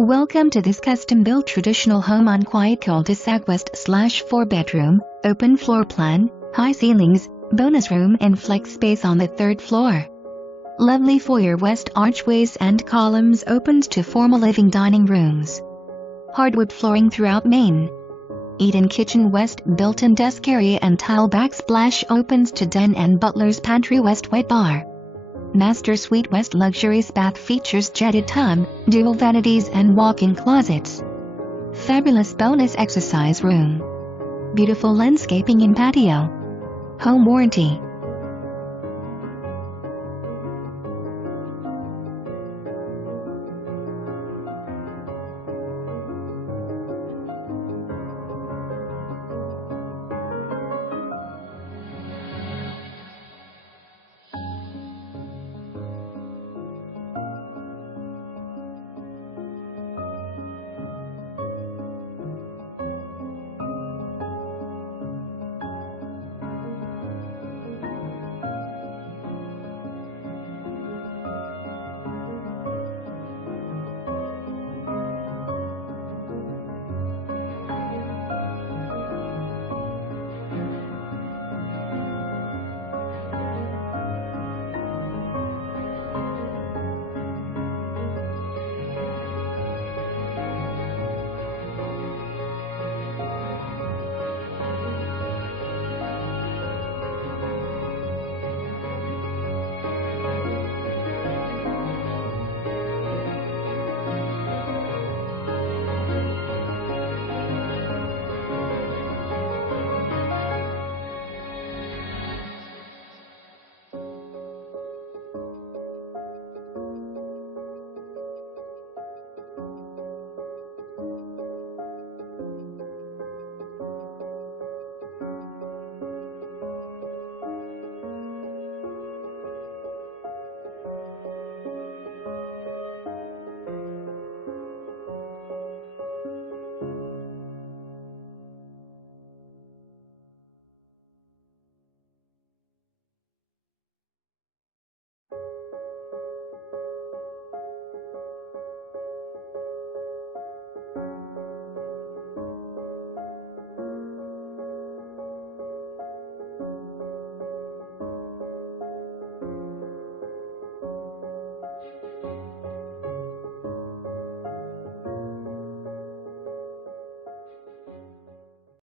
Welcome to this custom-built traditional home on quiet cul-de-sac west/4 bedroom, open floor plan, high ceilings, bonus room and flex space on the third floor. Lovely foyer west archways and columns opens to formal living dining rooms. Hardwood flooring throughout main. Eat-in kitchen west built-in desk area and tile backsplash opens to den and butler's pantry west wet bar. Master suite west luxurious bath features jetted tub, dual vanities and walk-in closets. Fabulous bonus exercise room. Beautiful landscaping in patio. Home warranty.